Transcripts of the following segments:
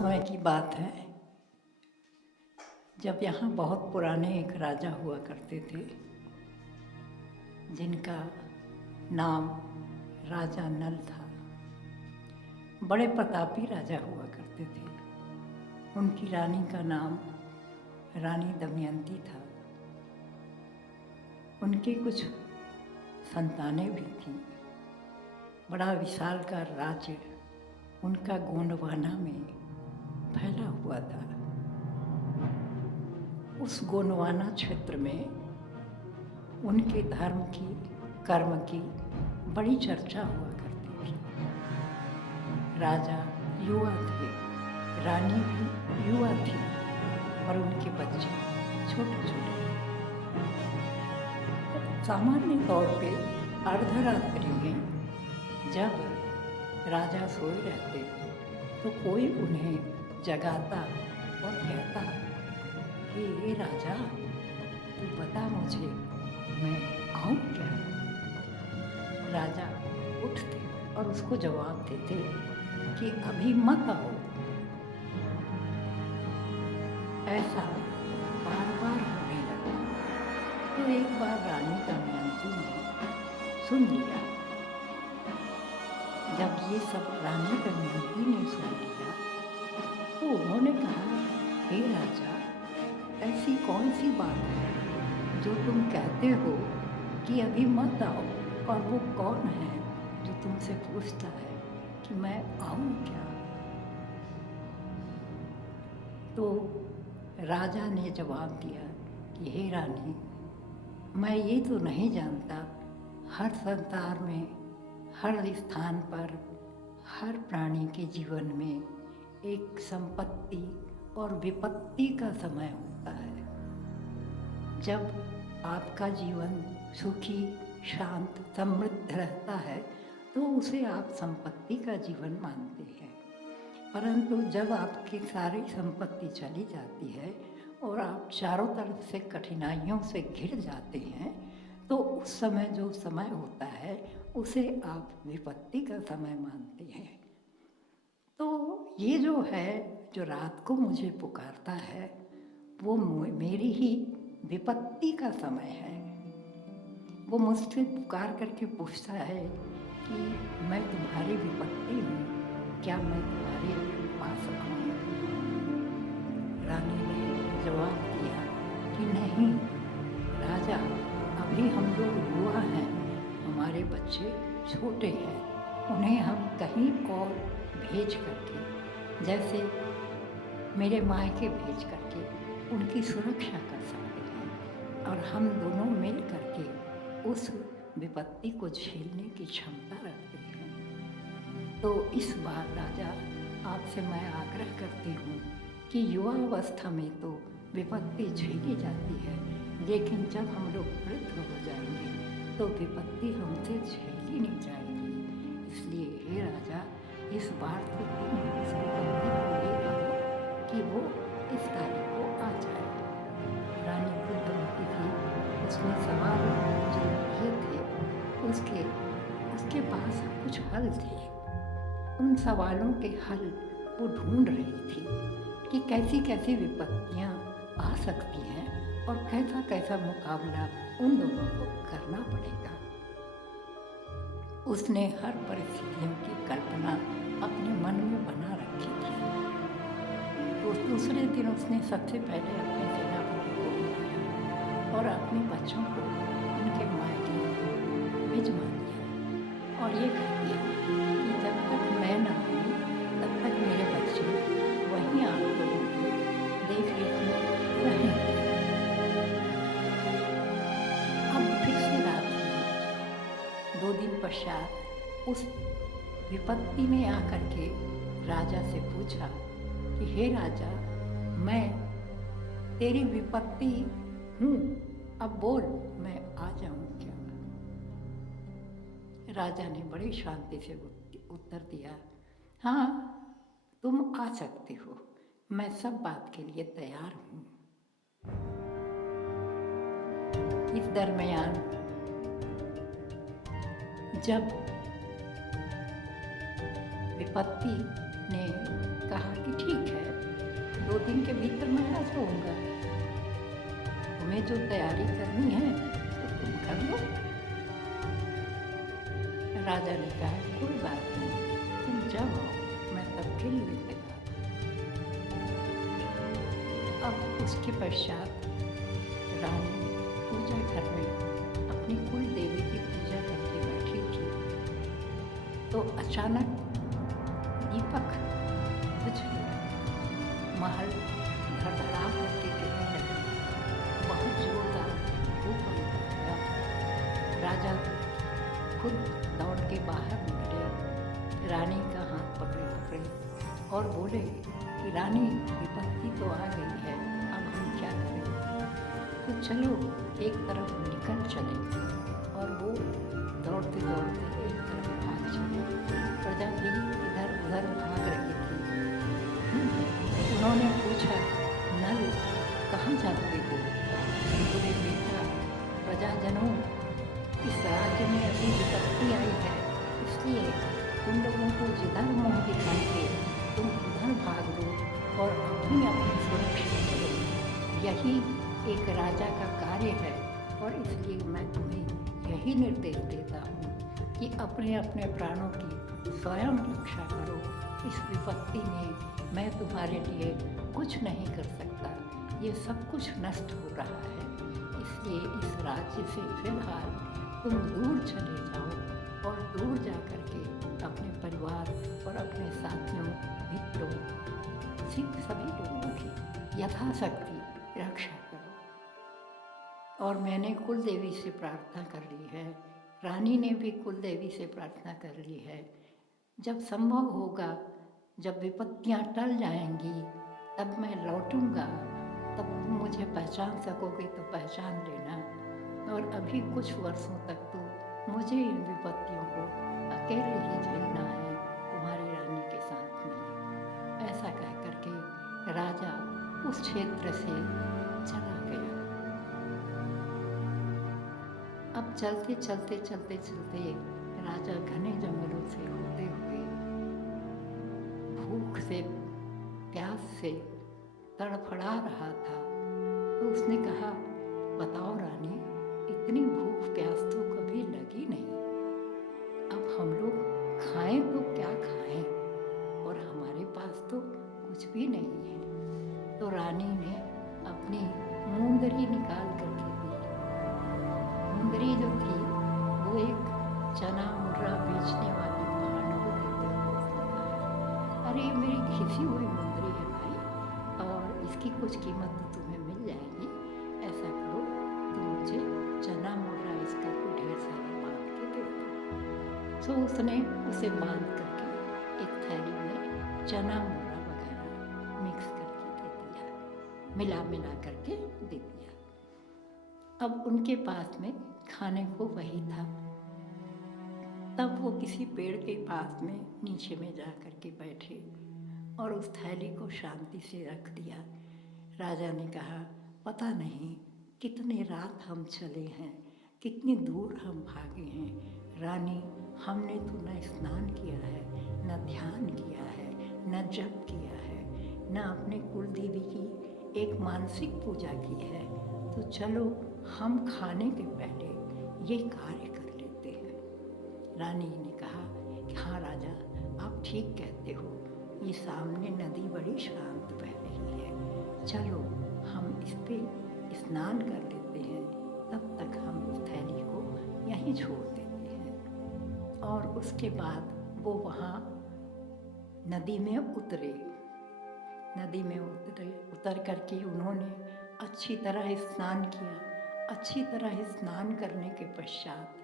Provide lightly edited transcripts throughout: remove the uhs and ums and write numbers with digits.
समय की बात है जब यहाँ बहुत पुराने एक राजा हुआ करते थे जिनका नाम राजा नल था। बड़े प्रतापी राजा हुआ करते थे। उनकी रानी का नाम रानी दमयंती था। उनकी कुछ संतानें भी थीं। बड़ा विशालकाय राज्य उनका गोंडवाना में फैला हुआ था। उस गोंडवाना क्षेत्र में उनके धर्म की, कर्म की बड़ी चर्चा हुआ करती थी। राजा युवा थे, रानी भी युवा थी और उनके बच्चे छोटे छोटे। सामान्य तौर पे अर्धरात्रि में जब राजा सोए रहते तो कोई उन्हें जगाता और कहता कि ये राजा, तू बता मुझे, मैं आऊँ क्या? राजा उठते और उसको जवाब देते कि अभी मत आओ। ऐसा बार बार होने लगा तो एक बार रानी दमयंती ने सुन लिया। जब ये सब रानी दमयंती ने सुन लिया तो उन्होंने कहा, हे राजा, ऐसी कौन सी बात है जो तुम कहते हो कि अभी मत आओ, और वो कौन है जो तुमसे पूछता है कि मैं आऊँ क्या? तो राजा ने जवाब दिया कि हे रानी, मैं ये तो नहीं जानता हर संसार में, हर स्थान पर, हर प्राणी के जीवन में एक संपत्ति और विपत्ति का समय होता है। जब आपका जीवन सुखी, शांत, समृद्ध रहता है तो उसे आप संपत्ति का जीवन मानते हैं। परंतु जब आपकी सारी संपत्ति चली जाती है और आप चारों तरफ से कठिनाइयों से घिर जाते हैं तो उस समय जो समय होता है उसे आप विपत्ति का समय मानते हैं। तो ये जो है, जो रात को मुझे पुकारता है, वो मेरी ही विपत्ति का समय है। वो मुझसे पुकार करके पूछता है कि मैं तुम्हारी विपत्ति हूँ, क्या मैं तुम्हारे पास आऊँ? रानी ने जवाब दिया कि नहीं राजा, अभी हम लोग युवा हैं, हमारे बच्चे छोटे हैं, उन्हें हम कहीं और भेज करके, जैसे मेरे मायके भेज करके उनकी सुरक्षा कर सकते हैं और हम दोनों मिल करके उस विपत्ति को झेलने की क्षमता रखते हैं। तो इस बार राजा, आपसे मैं आग्रह करती हूँ कि युवा अवस्था में तो विपत्ति झेली जाती है, लेकिन जब हम लोग वृद्ध हो जाएंगे तो विपत्ति हमसे झेली नहीं जाएगी। इसलिए हे राजा, इस बार तो तुम उस विपत्ति को ले आओ कि वो इस तारीख को आ जाए। रानी बुद्धिमती थी, उसने सवाल जो किए थे उसके पास कुछ हल थे। उन सवालों के हल वो ढूंढ रही थी कि कैसी कैसी विपत्तियाँ आ सकती हैं और कैसा कैसा मुकाबला उन दोनों को करना पड़ेगा। उसने हर परिस्थितियों की कल्पना अपने मन में बना रखी थी। तो दूसरे दिन उसने सबसे पहले अपने सेनापति को बुलाया और अपने बच्चों को उनके मायके भिजवा दिया और ये कह दिया कि जब तक मैं न आऊँ तब तक मेरे बच्चे वहीं आप लोगों की देख रेख में रहेंगे। अब फिर से रात हुई। 2 दिन पश्चात उस विपत्ति ने आकर के राजा से पूछा कि हे राजा, मैं तेरी विपत्ति हूँ, अब बोल, मैं आ जाऊँ क्या? राजा ने बड़ी शांति से उत्तर दिया, हाँ तुम आ सकते हो, मैं सब बात के लिए तैयार हूँ। इस दरमियान जब विपत्ति ने कहा कि ठीक है, दिन के भीतर मैं आ जाऊँगा। तुम्हें जो तैयारी करनी है तो तुम कर लो। राजा ने कहा, कोई बात नहीं, तुम जब आओ मैं तब के लिए तैयार हूँ। अब उसके पश्चात रानी पूजा घर में अपनी कुल देवी की पूजा करके बैठी थी, तो अचानक दीपक बुझ गया। महल धड़धड़ा करके गिरने लगा। बहुत जोरदार भूकंप आया। राजा खुद दौड़ के बाहर निकले, रानी का हाथ पकड़े पकड़े और बोले कि रानी, विपत्ति तो आ गई है, अब हम क्या करें? तो चलो एक तरफ निकल चले। और वो दौड़ते दौड़ते एक तरफ भाग चले। प्रजा भी इधर उधर भाग रही थी। उन्होंने पूछा, नल कहाँ जाते हो? बोले, बेटा, प्रजाजनों, इस राज्य में अभी विपत्ति आई है, इसलिए तुम लोगों को जिधर मुँह दिखाई दे तुम उधर भाग लो और अपनी अपनी सुरक्षा करो। यही एक राजा का कार्य है और इसलिए मैं तुम्हें यही निर्देश देता हूँ कि अपने अपने प्राणों की स्वयं रक्षा करो। इस विपत्ति में मैं तुम्हारे लिए कुछ नहीं कर सकता, ये सब कुछ नष्ट हो रहा है, इसलिए इस राज्य से फिलहाल तुम दूर चले जाओ और दूर जा कर के अपने परिवार और अपने साथियों, मित्रों, सभी लोगों की यथाशक्ति रक्षा करो। और मैंने कुल देवी से प्रार्थना कर ली है, रानी ने भी कुल देवी से प्रार्थना कर ली है। जब संभव होगा, जब विपत्तियाँ टल जाएंगी, तब मैं लौटूंगा, तब तुम मुझे पहचान सकोगे तो पहचान लेना। और अभी कुछ वर्षों तक तो मुझे इन विपत्तियों को अकेले ही झेलना है, तुम्हारी रानी के साथ में। ऐसा कह करके राजा उस क्षेत्र से चला गया। अब चलते चलते चलते चलते राजा घने जंगलों से होते हुए भूख से, प्यास से तड़फड़ा रहा था। तो उसने कहा, बताओ रानी, इतनी भूख प्यास तो कभी लगी नहीं, अब हम लोग खाएं तो क्या खाएं, और हमारे पास तो कुछ भी नहीं है। तो रानी ने अपनी मुंदरी निकाल करके दी। मुंदरी जो थी वो एक चना मुर्रा बेचने वाले भांड को देते हुए उसने कहा, अरे मेरी घिसी हुई मुंदरी है भाई, और इसकी कुछ कीमत तो तुम्हें मिल जाएगी। ऐसा करो, तुम मुझे चना मुर्रा इसका को ढेर सारा बांध के दे दो। तो उसने उसे बांध करके एक थैली में चना मुर्रा वगैरह मिक्स करके दे दिया, मिला मिला करके दे दिया। अब उनके पास में खाने को वही था। तब वो किसी पेड़ के पास में नीचे में जा कर के बैठे और उस थैली को शांति से रख दिया। राजा ने कहा, पता नहीं कितने रात हम चले हैं, कितनी दूर हम भागे हैं। रानी, हमने तो न स्नान किया है, न ध्यान किया है, न जप किया है, न अपने कुल देवी की एक मानसिक पूजा की है। तो चलो हम खाने के पहले ये कार्य कर लेते हैं। रानी ने कहा कि हाँ राजा, आप ठीक कहते हो, ये सामने नदी बड़ी शांत बह रही है, चलो हम इस पे स्नान कर लेते हैं, तब तक हम इस थैली को यहीं छोड़ देते हैं। और उसके बाद वो वहाँ नदी में उतरे। नदी में उतर करके उन्होंने अच्छी तरह स्नान किया। अच्छी तरह स्नान करने के पश्चात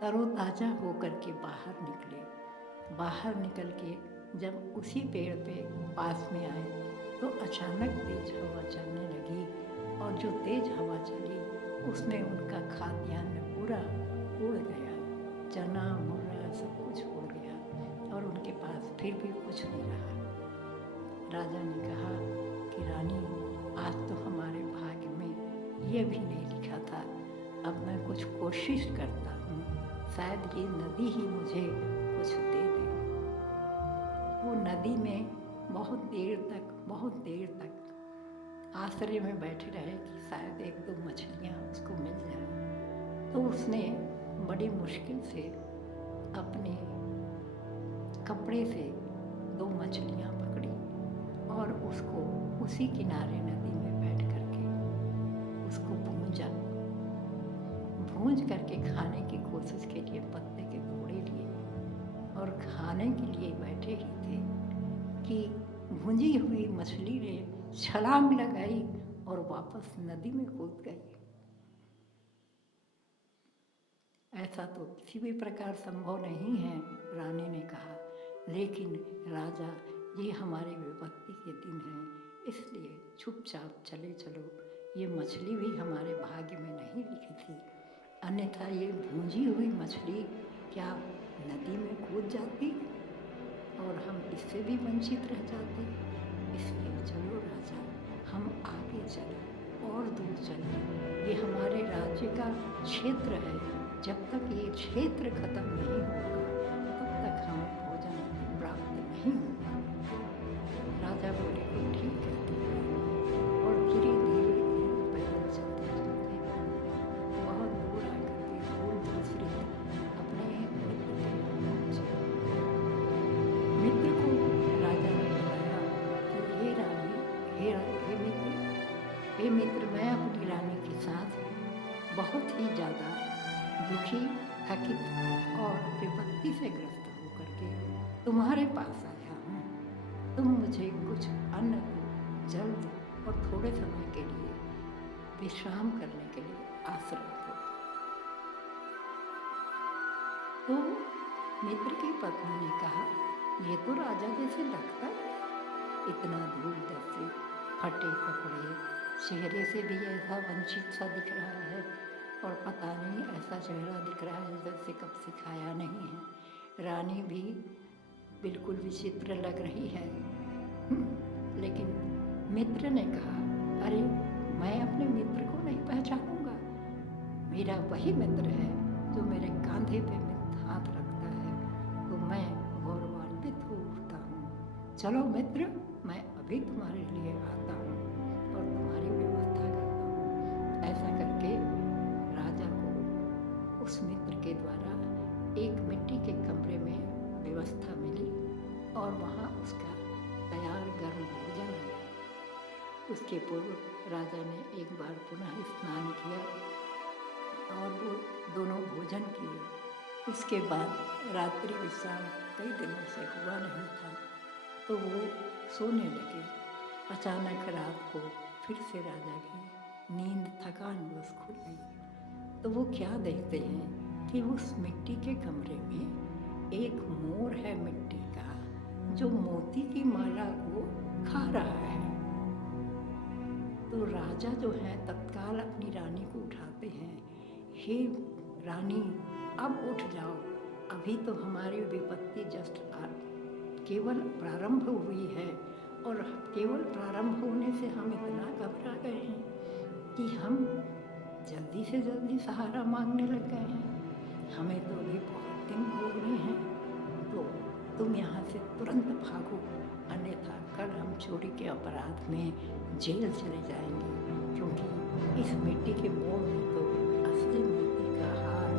तरोताज़ा होकर के बाहर निकले। बाहर निकल के जब उसी पेड़ पे पास में आए तो अचानक तेज हवा चलने लगी, और जो तेज हवा चली उसमें उनका खाद्यान्न पूरा उड़ गया। चना मुर्रा सब कुछ उड़ गया और उनके पास फिर भी कुछ नहीं रहा। राजा ने कहा कि रानी, आज तो हमारे भाग्य में ये भी नहीं लिखा था, अब मैं कुछ कोशिश करता हूँ, शायद ये नदी ही मुझे कुछ दे दे। वो नदी में बहुत देर तक आश्रय में बैठे रहे कि शायद एक दो मछलियाँ उसको मिल जाएं। तो उसने बड़ी मुश्किल से अपने कपड़े से 2 मछलियाँ पकड़ी और उसको उसी किनारे नदी में बैठ करके उसको भूंज करके खाने की कोशिश के लिए पत्ते के टुकड़े लिए और खाने के लिए बैठे ही थे कि भुंजी हुई मछली ने छलांग लगाई और वापस नदी में कूद गई। ऐसा तो किसी भी प्रकार संभव नहीं है, रानी ने कहा, लेकिन राजा, ये हमारे विपत्ति के दिन हैं, इसलिए चुपचाप चले चलो। ये मछली भी हमारे भाग्य में नहीं लिखी थी, अन्यथा ये भूंजी हुई मछली क्या नदी में कूद जाती और हम इससे भी वंचित रह जाते। इसलिए चलो राजा, हम आगे चले और दूर चले। ये हमारे राज्य का क्षेत्र है, जब तक ये क्षेत्र खत्म नहीं होगा तब तक हमें भोजन प्राप्त नहीं होगा। राजा बोले को ठीक है और धीरे धीरे पैदल चलते चलते बहुत दूर आकर के फूल दूसरे अपने एक मित्र के यहाँ पहुँचे। मित्र को राजा ने बताया कि हे रानी, हे मित्र, मैं अपनी रानी के साथ बहुत ही ज़्यादा दुखी, थकित और विपत्ति से ग्रस्त होकर के तुम्हारे पास आया हूँ। तुम मुझे कुछ अन्न दो, जल दो और थोड़े समय के लिए विश्राम करने के लिए आश्रय दो। तो मित्र की पत्नी ने कहा, ये तो राजा जैसे लगता है, इतना धूल जैसे, फटे कपड़े, चेहरे से भी ऐसा वंचित सा दिख रहा है और पता नहीं ऐसा चेहरा दिख रहा है जैसे कब से खाया नहीं है। रानी भी बिल्कुल विचित्र लग रही है। लेकिन मित्र ने कहा, अरे मैं अपने मित्र को नहीं पहचानूंगा, मेरा वही मित्र है जो मेरे कांधे पे हाथ रखता है, तो मैं गौरवान्वित हो उठता हूँ। चलो मित्र, मैं अभी तुम्हारे लिए आता हूँ और तुम्हारी व्यवस्था करता हूँ। ऐसा करके राजा को उस मित्र के द्वारा एक मिट्टी के कमरे में व्यवस्था मिली और वहाँ उसका तैयार गर्म भोजन मिला। उसके पूर्व राजा ने एक बार पुनः स्नान किया और वो दोनों भोजन किए। उसके बाद रात्रि विश्राम कई दिनों से हुआ नहीं था, तो वो सोने लगे। अचानक रात को फिर से राजा की नींद थकानवश खुल गई। तो वो क्या देखते हैं कि उस मिट्टी के कमरे में एक मोर है मिट्टी का, जो मोती की माला को खा रहा है। तो राजा जो है तत्काल अपनी रानी को उठाते हैं, हे रानी, अब उठ जाओ, अभी तो हमारी विपत्ति जस्ट केवल प्रारंभ हुई है और केवल प्रारंभ होने से हम इतना घबरा गए हैं कि हम जल्दी से जल्दी सहारा मांगने लग गए हैं। हमें तो अभी बहुत दिन भोगने हैं, तो तुम यहाँ से तुरंत भागो, अन्यथा कल हम चोरी के अपराध में जेल चले जाएंगे, क्योंकि इस मिट्टी के मोड़ में तो असली मोती का हार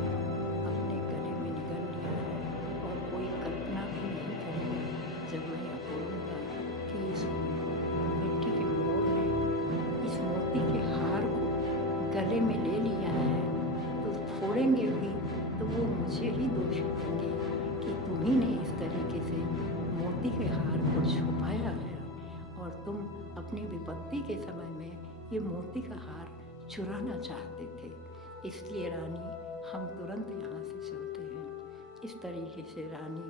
अपने गले में निगल लिया है और कोई कल्पना भी नहीं करेगा जब मैं यह बोलूँगा कि इस मिट्टी के मोड़ ने इस मोती के हार को गले में ले लिया है, तो फोड़ेंगे भी तो वो मुझे ही दोषी देंगे कि तुम्ही ने इस तरीके से मोती के हार को छुपाया है और तुम अपनी विपत्ति के समय में ये मोती का हार चुराना चाहते थे। इसलिए रानी, हम तुरंत यहाँ से चलते हैं। इस तरीके से रानी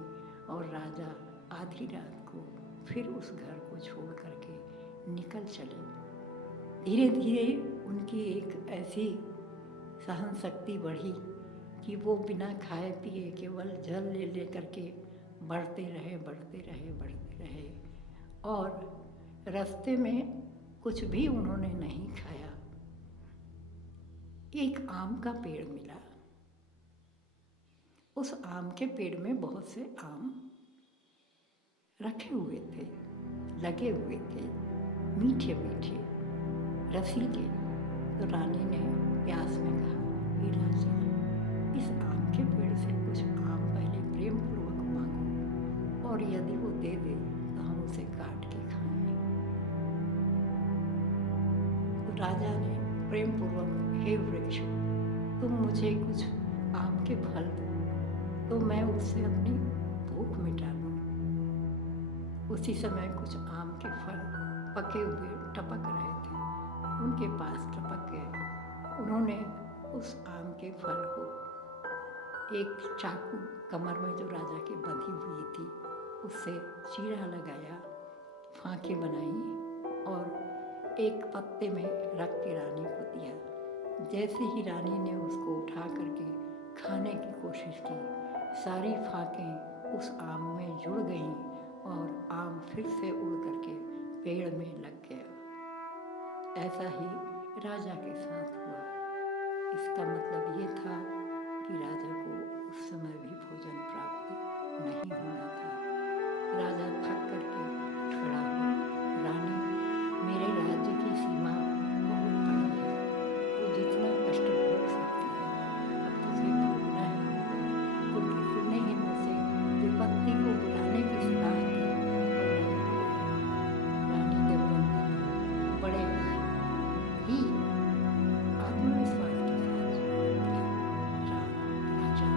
और राजा आधी रात को फिर उस घर को छोड़ करके निकल चले। धीरे धीरे उनकी एक ऐसी सहन शक्ति बढ़ी कि वो बिना खाए पिए केवल जल ले ले करके बढ़ते रहे और रास्ते में कुछ भी उन्होंने नहीं खाया। एक आम का पेड़ मिला। उस आम के पेड़ में बहुत से आम रखे हुए थे लगे हुए थे, मीठे मीठे, रसीले। तो रानी ने प्यास में कहा, हे राजा, इस आम के पेड़ से कुछ आम पहले प्रेम पूर्वक मांगो, और यदि वो दे दे तो हम उसे काट के खाएं। तो राजा ने प्रेम पूर्वक, हे वृक्ष, तुम मुझे कुछ आम के फल दो तो मैं उससे अपनी भूख मिटा लूँ। उसी समय कुछ आम के फल पके हुए टपक रहे थे, उनके पास टपक गए। उन्होंने उस आम के फल को एक चाकू कमर में जो राजा की बंधी हुई थी उससे चीरा लगाया, फांके बनाई और एक पत्ते में रख के रानी को दिया। जैसे ही रानी ने उसको उठा करके खाने की कोशिश की, सारी फांकें उस आम में जुड़ गईं और आम फिर से उड़ करके पेड़ में लग गया। ऐसा ही राजा के साथ हुआ। इसका मतलब ये था कि राजा को उस समय भी भोजन प्राप्त नहीं होना था। राजा थक करके खड़ा हुआ, रानी, मेरे राज्य की सीमा बहुत बड़ी है, तो जितना कष्ट भोग सकती है अब तुझे भोगना ही होगा, क्योंकि तूने ही मुझसे विपत्ति को बुलाने की सलाह दी और मैंने बुलाया। रानी दमयंती ने बड़े ही आत्मविश्वास के साथ जवाब दिया, राजा,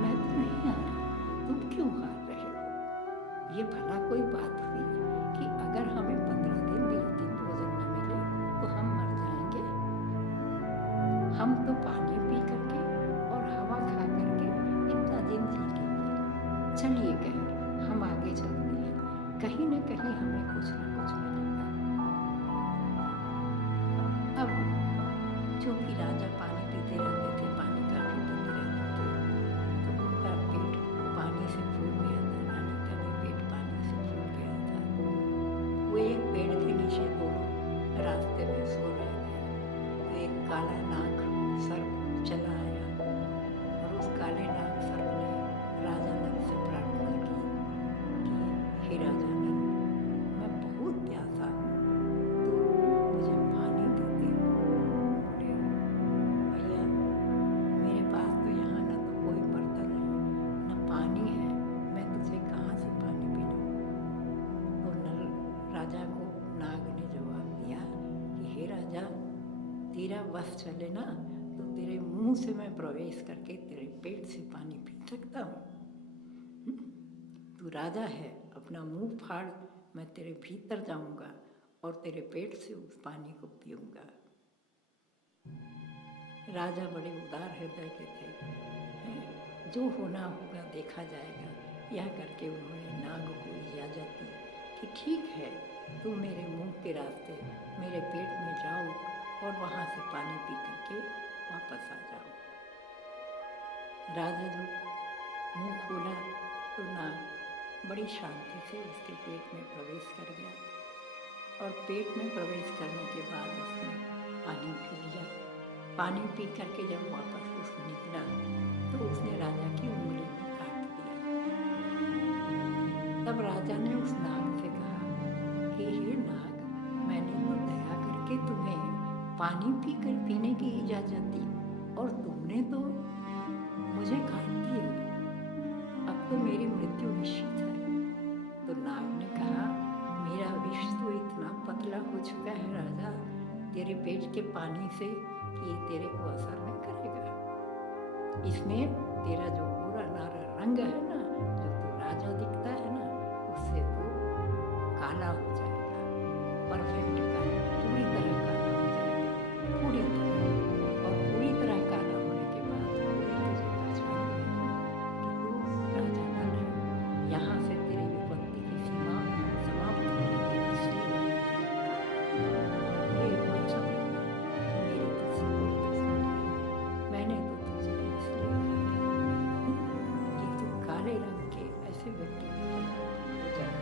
मैं तो नहीं आ रही, तुम क्यों हार रहे हो? ये भला कोई बात हुई कि अगर हमें 15 दिन 20 दिन भोजन न मिले तो हम मर जाएंगे? हम तो पानी पी करके और हवा खा करके इतना दिन जी लेंगे। चलिए कहीं हम आगे चलते हैं, कहीं न कहीं हमें कुछ न कुछ मिलेगा। अब चूँकि राजा पानी पीते रहते थे, पानी काफ़ी पीते रहते थे, तो उनका पेट पानी से फूल गया था। रानी का भी पेट पानी से फूल गया था। वो एक पेड़ के नीचे दोनों रास्ते में सो रहे थे, तो एक काला नाग सर्प चला आया और उस काले नाग सर्प ने राजा नल से प्रार्थना की कि हे राजा नल, मैं बहुत प्यासा हूँ, तो मुझे पानी दे दे। बोले, भैया, मेरे पास तो यहाँ न तो कोई बर्तन है न पानी है, मैं तुझे कहाँ से पानी पिलाऊँ? तो नल राजा को नाग ने जवाब दिया कि हे राजा, तेरा बस चले ना तो तेरे मुंह से मैं प्रवेश करके तेरे पेट से पानी पी सकता हूँ। तू राजा है, अपना मुंह फाड़, मैं तेरे भीतर जाऊंगा और तेरे पेट से उस पानी को पीऊंगा। राजा बड़े उदार हृदय के थे, जो होना होगा देखा जाएगा, यह करके उन्होंने नाग को इजाज़त दी कि ठीक है, तुम मेरे मुंह के रास्ते मेरे पेट में जाओ और वहाँ से पानी पी करके वापस आ जाओ। राजा जो मुंह खोला तो नाग बड़ी शांति से उसके पेट में प्रवेश कर गया और पेट में प्रवेश करने के बाद उसने पानी पी लिया। पानी पी करके जब वापस उसने निकला तो उसने राजा की उंगली में काट दिया। तब राजा ने उस नाग से कहा कि हे नाग, मैंने तो दया करके तुम्हें पानी पीने की इजाज़त दी और तुमने तो मुझे काट दिया, अब तो मेरी मृत्यु निश्चित है। तो नाग ने कहा, मेरा विष तो इतना पतला हो चुका है राजा तेरे पेट के पानी से कि ये तेरे को असर नहीं करेगा। इसमें तेरा जो पूरा नारा रंग है ना, जो तो राजा दिखता है ना, उससे तो काला हो जाएगा, परफेक्ट काला, पूरी तरह काला हो जाएगा, पूरी तरह। और पूरी तरह काला होने के बाद कोई तुझे पहचान नहीं कि तू राजा नल है। यहाँ से तेरी विपत्ति की सीमा समाप्त हो गई है, इसलिए ये मत समझना कि मेरी तुझसे कोई दुश्मनी है। मैंने तो तुझे इसलिए काटा कि तू काले रंग के ऐसे व्यक्ति की तरह हो जाए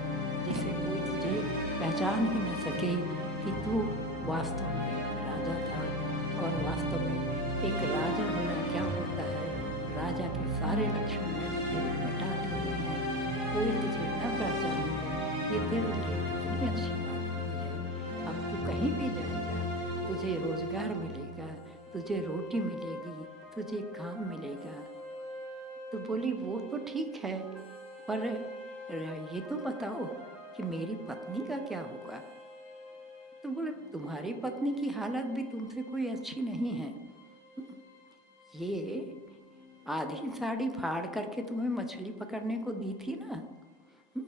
जिसे कोई तुझे पहचान ही न सके कि तू वास्तव में राजा था। और वास्तव में एक राजा होना क्या होता है, राजा के सारे लक्षण मैंने मिटा दिए हैं, कोई तुझे न पहचाने, ये तेरे लिए कितनी अच्छी तुझे रोजगार मिलेगा, तुझे रोटी मिलेगी, तुझे काम मिलेगा। तो बोली वो तो ठीक है, पर ये तो बताओ कि मेरी पत्नी का क्या होगा। तो बोले तुम्हारी पत्नी की हालत भी तुमसे कोई अच्छी नहीं है। ये आधी साड़ी फाड़ करके तुम्हें मछली पकड़ने को दी थी ना, तो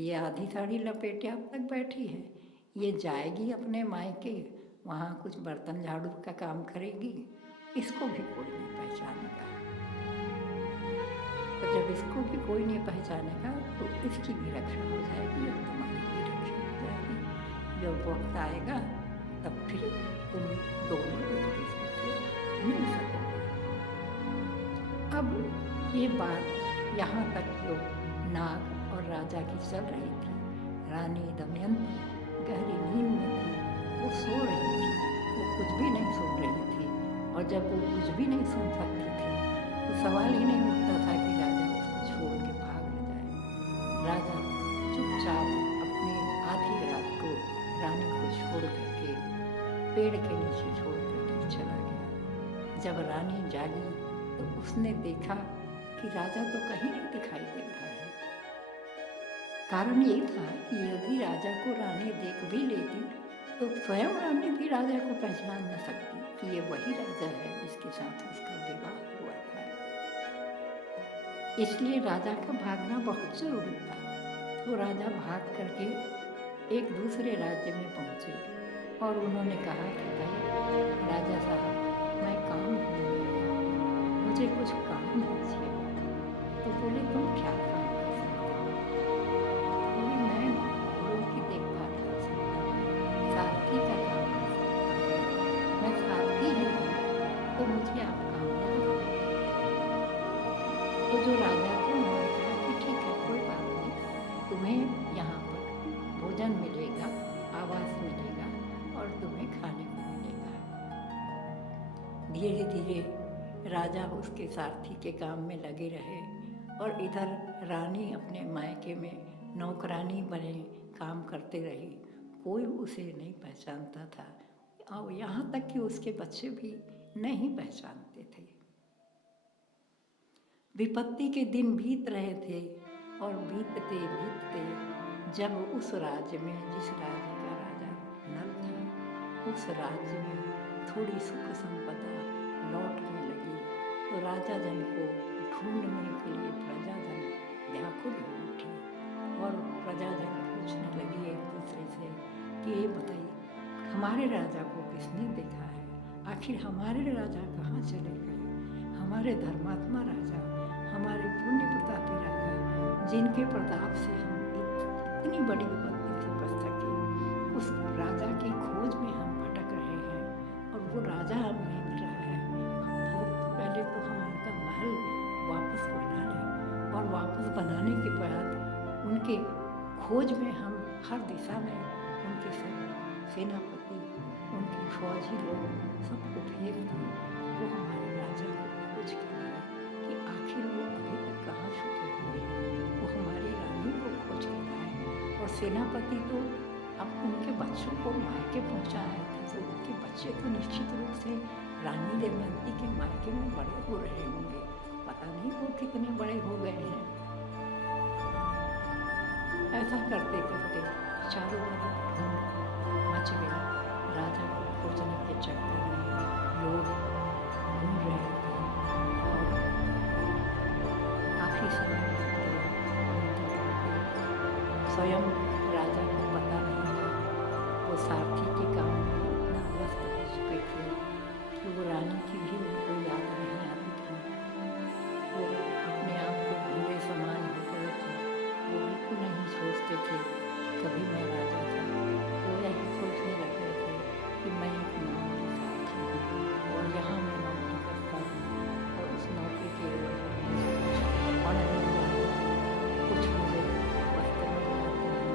ये आधी साड़ी लपेटे अब तक बैठी है। ये जाएगी अपने मायके, वहाँ कुछ बर्तन झाड़ू का काम करेगी, इसको भी कोई नहीं पहचानेगा। तो जब इसको भी कोई नहीं पहचानेगा तो इसकी भी रक्षा हो जाएगी और तुम्हारी भी रक्षा हो जाएगी। जब वक्त आएगा तब फिर तुम दोनों एक दूसरे से मिल सकोगे। अब ये बात यहाँ तक जो नाग और राजा की चल रही थी, रानी दमयंती गहरी नींद में थी, वो सो रही थी, वो कुछ भी नहीं सुन रही थी। और जब वो कुछ भी नहीं सुन सकती थी तो सवाल ही नहीं उठता था कि राजा उसको छोड़ के भाग न जाए। राजा चुपचाप अपनी आधी रात को रानी को छोड़ करके पेड़ के नीचे छोड़ करके चला गया। जब रानी जागी तो उसने देखा कि राजा तो कहीं नहीं दिखाई दे रहा है। कारण ये था कि यदि राजा को रानी देख भी लेती तो स्वयं रानी भी राजा को पहचान न सकती कि ये वही राजा है जिसके साथ उसका विवाह हुआ था। इसलिए राजा का भागना बहुत जरूरी था। तो राजा भाग करके एक दूसरे राज्य में पहुंचे और उन्होंने कहा कि भाई राजा साहब, मैं काम ढूंढ रही हूँ, मुझे कुछ काम दीजिए। तो बोले तुम क्या काम कर सकते हो? बोले मैं घोड़ों की देखभाल कर सकता हूँ, सारथी का काम कर सकता हूँ, मैं सारथी ही हूँ, तो मुझे आप काम लगा दीजिए। तो जो राजा थे उन्होंने कहा कि ठीक है, कोई बात नहीं, तुम्हें यहाँ पर भोजन मिलेगा, आवास मिलेगा और तुम्हें खाने को मिलेगा। धीरे धीरे राजा उसके सारथी के काम में लगे रहे और इधर रानी अपने मायके में नौकरानी बने काम करते रही। कोई उसे नहीं पहचानता था और यहाँ तक कि उसके बच्चे भी नहीं पहचानते थे। विपत्ति के दिन बीत रहे थे और बीतते बीतते जब उस राज्य में, जिस राज्य का राजा नल था, उस राज्य में थोड़ी सुख संपदा लौटने लगी तो राजा जन को ढूंढने के लिए प्रजाजन व्याकुल हो उठी और प्रजाजन पूछने लगी एक दूसरे से कि ये बताइए, हमारे राजा को किसने देखा है? आखिर हमारे राजा कहाँ चले गए? हमारे धर्मात्मा राजा, हमारे पुण्य प्रतापी राजा, जिनके प्रताप से हम इतनी बड़ी विपत्ति से बच सके, उस राजा की खोज में हम भटक रहे हैं और वो राजा हमें नहीं मिल रहा है। पहले तो हम उनका महल वापस बना लें और वापस बनाने के बाद उनके खोज में हम हर दिशा में उनके सेनापति, उनके फौजी लोग सबको भेज दें। वो हमारे राजा को खोज के लाए कि आखिर वो अभी तक कहाँ छुपे हुए हैं। वो हमारी रानी को खोज के लाए और सेनापति तो अब उनके बच्चों को मायके पहुँचा है, तो उनके बच्चे तो निश्चित रूप से रानी दमयंती के मायके में बड़े हो रहे होंगे। पता नहीं वो कितने बड़े हो गए हैं। ऐसा करते करते चारों तरफ धूम मच गया। राजा को खोजने के चक्कर में लोग घूम रहे थे और काफ़ी समय स्वयं राजा को पता नहीं था। वो सारथी के काम में इतना व्यस्त हो चुके थे कि वो रानी की भी उनको याद नहीं आती थी। वो अपने आप को भूले समान हो गए थे। वो बिल्कुल नहीं सोचते थे कभी मैं राजा था। वो यही सोचने लगे थे कि मैं एक मामूली सारथी हूँ और यहाँ मैं नौकरी करता हूँ और उस नौकरी के पढ़ नहीं जाता, कुछ मुझे वस्त्र मिल जाते हैं,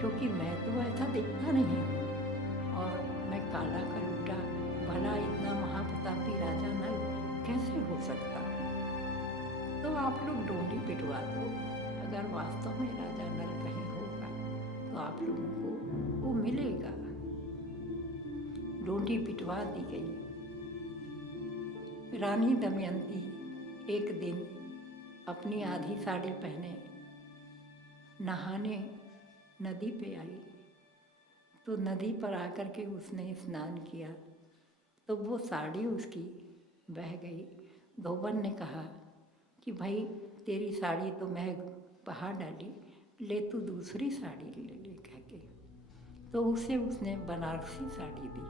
क्योंकि मैं तो ऐसा दिखता नहीं हूँ और मैं काला कलूटा भला इतना महाप्रतापी राजा नल कैसे हो सकता। तो आप लोग डोंडी पिटवा दो, अगर वास्तव में राजा नल कहीं होगा तो आप लोगों को वो मिलेगा। डोंडी पिटवा दी गई। रानी दमयंती एक दिन अपनी आधी साड़ी पहने नहाने नदी पे आई, तो नदी पर आकर के उसने स्नान किया तो वो साड़ी उसकी बह गई। धोबन ने कहा कि भाई तेरी साड़ी तो मैं बहा डाली, ले तू दूसरी साड़ी ले कह के, तो उसे उसने बनारसी साड़ी दी।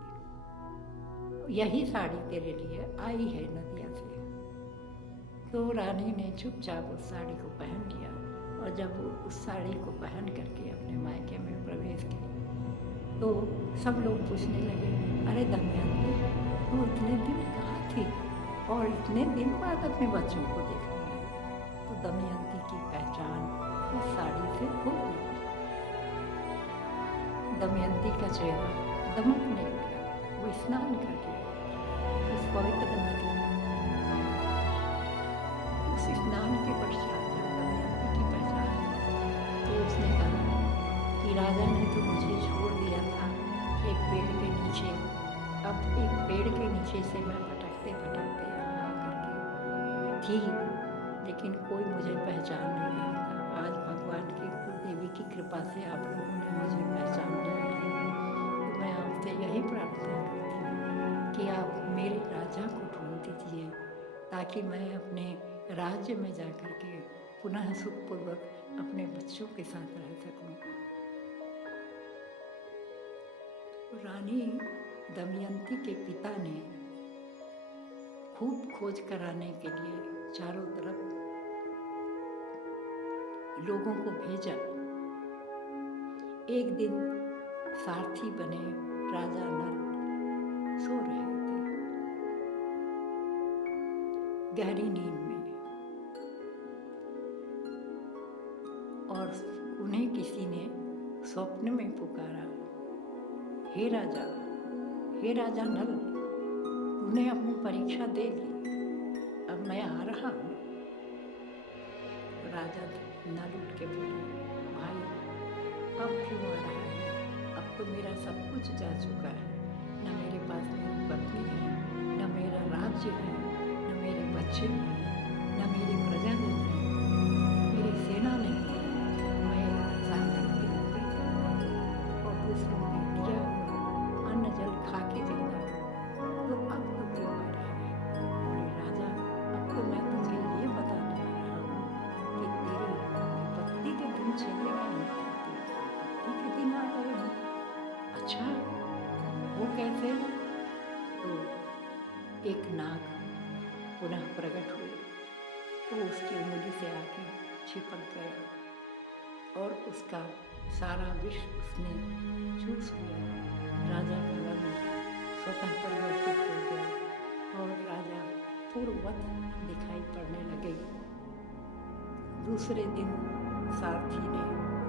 यही साड़ी तेरे लिए आई है नदिया से। तो रानी ने चुपचाप उस साड़ी को पहन लिया और जब वो उस साड़ी को पहन करके अपने मायके में प्रवेश की तो सब लोग पूछने लगे, अरे दमयंती तू इतने दिन कहाँ थी और इतने दिन बाद अपने बच्चों को देखने आई। तो दमयंती की पहचान उस साड़ी से हो गई। दमयंती का चेहरा दमकने लगा। वो स्नान करके उस पवित्र नदी उस स्नान के पश्चात जब दमयंती की पहचान तो उसने कहा कि राजा ने तो मुझे छोड़ दिया था एक पेड़ के नीचे, अब एक पेड़ के नीचे से मैं भटकते भटकते यहाँ आकर के थी, लेकिन कोई मुझे पहचान नहीं रहा था। आज भगवान की देवी की कृपा से आप लोगों ने मुझे पहचान लिया। तो मैं आपसे यही प्रार्थना करती हूँ कि आप मेरे राजा को ढूंढ दीजिए ताकि मैं अपने राज्य में जाकर के पुनः सुखपूर्वक अपने बच्चों के साथ रह सकूं। रानी दमयंती के पिता ने खूब खोज कराने के लिए चारों तरफ लोगों को भेजा। एक दिन सारथी बने राजा नल सो रहे थे गहरी नींद में और उन्हें किसी ने स्वप्न में पुकारा, हे राजा नल, तूने अपनी परीक्षा दे ली, अब मैं आ रहा हूँ। राजा नल उठ के बोले, भाई अब क्यों आ रहा है, अब तो मेरा सब कुछ जा चुका है, न मेरे पास मेरी पत्नी है, न मेरा राज्य है, न मेरे बच्चे हैं, न मेरी प्रजाजन है, मेरी सेना नहीं है, मैं सारथी की नौकरी करता हूँ और दूसरों को दिया हुआ अन्न जल खा के जिंदा हूँ, तो अब तो क्यों आ रहा है। बोले, राजा अब तो मैं तुझे ये बताने आ रहा हूँ कि तेरी विपत्ति के दिन चले गए हैं, विपत्ति के दिन आ गए हैं। अच्छा, वो कैसे। तो एक नाग पुनः प्रकट हुए, वो उसकी उंगली से आके चिपक गया और उसका सारा विष उसने चूस लिया। राजा का रंग स्वतः परिवर्तित हो गया और राजा पूर्ववत दिखाई पड़ने लगे। दूसरे दिन सारथी ने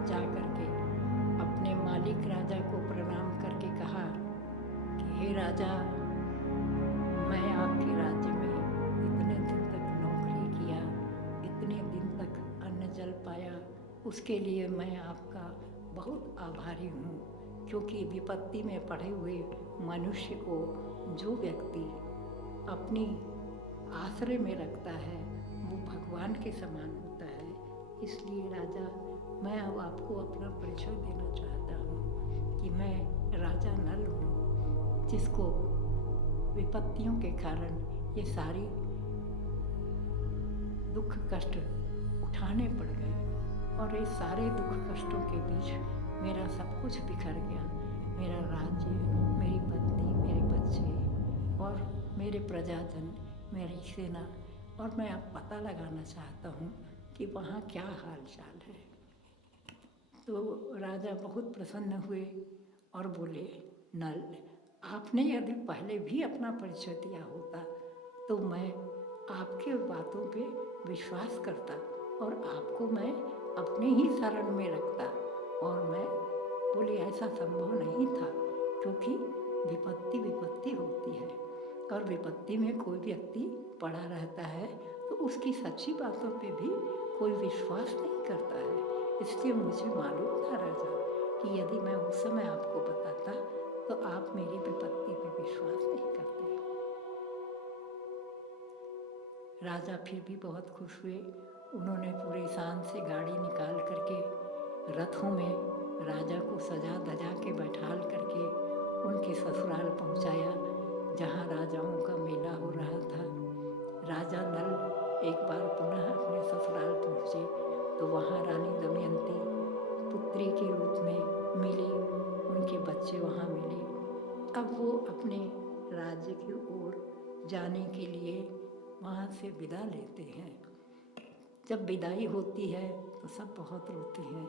जाकर के अपने मालिक राजा को प्रणाम करके कहा कि हे राजा, मैं आपके राज्य में इतने दिन तक नौकरी किया, इतने दिन तक अन्न जल पाया, उसके लिए मैं आपका बहुत आभारी हूँ, क्योंकि विपत्ति में पड़े हुए मनुष्य को जो व्यक्ति अपनी आश्रय में रखता है वो भगवान के समान होता है। इसलिए राजा, मैं अब आपको अपना परिचय देना चाहता हूँ कि मैं राजा नल हूँ, जिसको विपत्तियों के कारण ये सारी दुख कष्ट उठाने पड़ गए और इस सारे दुख कष्टों के बीच मेरा सब कुछ बिखर गया। मेरा राज्य, मेरी पत्नी, मेरे बच्चे और मेरे प्रजाजन, मेरी सेना, और मैं अब पता लगाना चाहता हूँ कि वहाँ क्या हाल चाल है। तो राजा बहुत प्रसन्न हुए और बोले, नल, आपने यदि पहले भी अपना परिचय दिया होता तो मैं आपके बातों पे विश्वास करता और आपको मैं अपने ही शरण में रखता और मैं बोले ऐसा संभव नहीं था, क्योंकि विपत्ति विपत्ति होती है और विपत्ति में कोई व्यक्ति पड़ा रहता है तो उसकी सच्ची बातों पे भी कोई विश्वास नहीं करता है। इसलिए मुझे मालूम था राजा कि यदि मैं उस समय आपको बताता तो आप मेरी विपत्ति पे विश्वास नहीं करते। राजा फिर भी बहुत खुश हुए। उन्होंने पूरे शान से गाड़ी निकाल करके रथों में राजा को सजा धजा के बैठाल करके उनके ससुराल पहुंचाया, जहां राजाओं का मेला हो रहा था। राजा नल एक बार पुनः अपने ससुराल पहुँचे तो वहाँ रानी दमयंती पुत्री के रूप में मिली, उनके बच्चे वहाँ मिले। अब वो अपने राज्य की ओर जाने के लिए वहाँ से विदा लेते हैं। जब विदाई होती है तो सब बहुत रोते हैं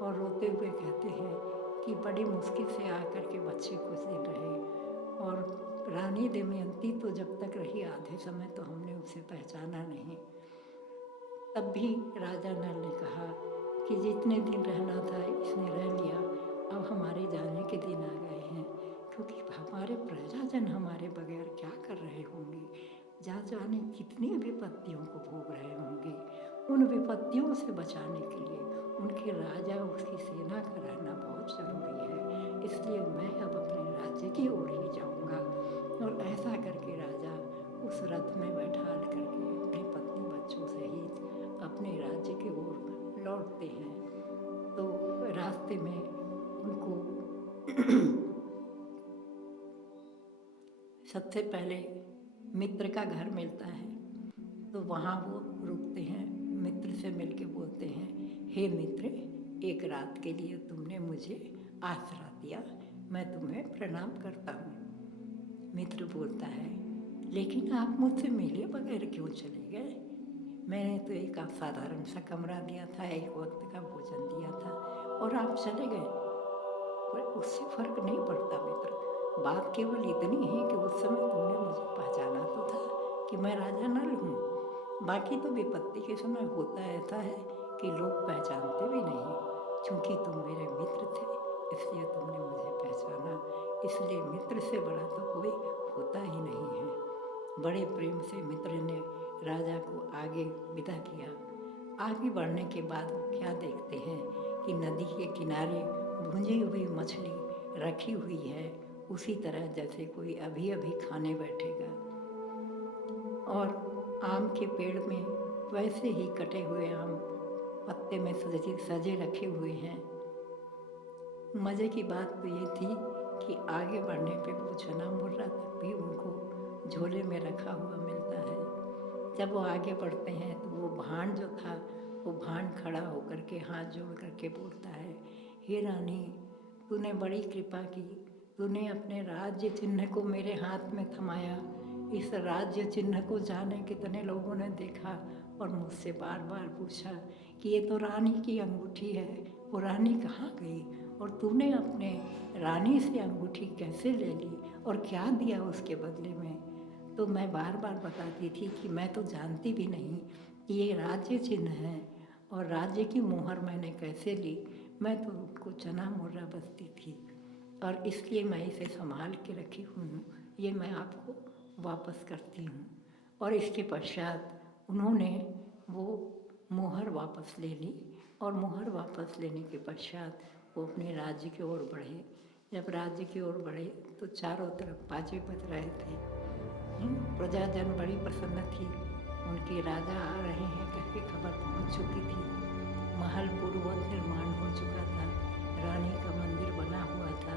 और रोते हुए कहते हैं कि बड़ी मुश्किल से आकर के बच्चे कुछ दिन रहे, और रानी दमयंती तो जब तक रही आधे समय तो हमने उसे पहचाना नहीं। तब भी राजा नल ने कहा कि जितने दिन रहना था इसने रह लिया, अब हमारे जाने के दिन आ गए हैं, क्योंकि हमारे प्रजाजन हमारे बगैर क्या कर रहे होंगे, जा जाने कितनी विपत्तियों को भोग रहे होंगे। उन विपत्तियों से बचाने के लिए उनके राजा उसकी सेना का रहना बहुत जरूरी है, इसलिए मैं अब अपने राज्य की ओर ही जाऊंगा। और ऐसा करके राजा उस रथ में बैठाल करके अपनी पत्नी बच्चों सहित अपने राज्य की ओर लौटते हैं। तो रास्ते में उनको सबसे पहले मित्र का घर मिलता है, तो वहाँ वो रुकते हैं। मित्र से मिलके बोलते हैं, हे मित्र, एक रात के लिए तुमने मुझे आसरा दिया, मैं तुम्हें प्रणाम करता हूँ। मित्र बोलता है, लेकिन आप मुझसे मिले बगैर क्यों चले गए? मैंने तो एक साधारण सा कमरा दिया था, एक वक्त का भोजन दिया था और आप चले गए। पर उससे फर्क नहीं पड़ता मित्र, बात केवल इतनी है कि उस समय तुमने मुझे पहचाना तो था कि मैं राजा नल हूँ। बाकी तो विपत्ति के समय होता ऐसा है कि लोग पहचानते भी नहीं। चूँकि तुम मेरे मित्र थे इसलिए तुमने मुझे पहचाना, इसलिए मित्र से बड़ा तो कोई होता ही नहीं है। बड़े प्रेम से मित्र ने राजा को आगे विदा किया। आगे बढ़ने के बाद वो क्या देखते हैं कि नदी के किनारे भुंजी हुई मछली रखी हुई है, उसी तरह जैसे कोई अभी अभी खाने बैठेगा। और आम के पेड़ में वैसे ही कटे हुए आम पत्ते में सजे रखे हुए हैं। मज़े की बात तो ये थी कि आगे बढ़ने पे वो चना मुर्रा तक भी उनको झोले में रखा हुआ मिलता है। जब वो आगे बढ़ते हैं तो वो भांड जो था वो भांड खड़ा होकर के हाथ जोड़ करके बोलता है, हे रानी, तूने बड़ी कृपा की, तूने अपने राज्य चिन्ह को मेरे हाथ में थमाया। इस राज्य चिन्ह को जाने कितने लोगों ने देखा और मुझसे बार बार पूछा कि ये तो रानी की अंगूठी है, वो रानी कहाँ गई, और तूने अपने रानी से अंगूठी कैसे ले ली और क्या दिया उसके बदले में। तो मैं बार बार बताती थी कि मैं तो जानती भी नहीं कि ये राज्य चिन्ह है और राज्य की मोहर मैंने कैसे ली। मैं तो उनको चना मुर्रा बसती थी और इसलिए मैं इसे संभाल के रखी हूँ, ये मैं आपको वापस करती हूँ। और इसके पश्चात उन्होंने वो मोहर वापस ले ली और मोहर वापस लेने के पश्चात वो अपने राज्य की ओर बढ़े। जब राज्य की ओर बढ़े तो चारों तरफ बाजे बज रहे थे। प्रजाजन बड़ी प्रसन्न थी, उनके राजा आ रहे हैं कह के खबर पहुँच चुकी थी। महल पूर्ववत निर्माण हो चुका था, रानी का मंदिर बना हुआ था,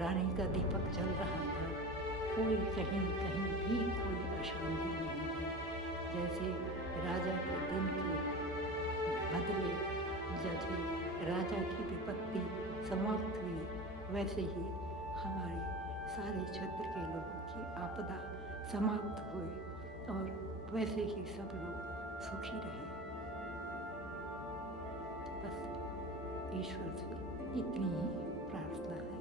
रानी का दीपक जल रहा था, कोई कहीं कहीं भी कोई अशांति नहीं थी। जैसे राजा के दिन के बदले जैसे राजा की विपत्ति समाप्त हुई, वैसे ही हमारे सारे क्षेत्र के लोगों की आपदा समाप्त हुई और वैसे ही सब लोग सुखी रहे। बस ईश्वर से इतनी ही प्रार्थना है।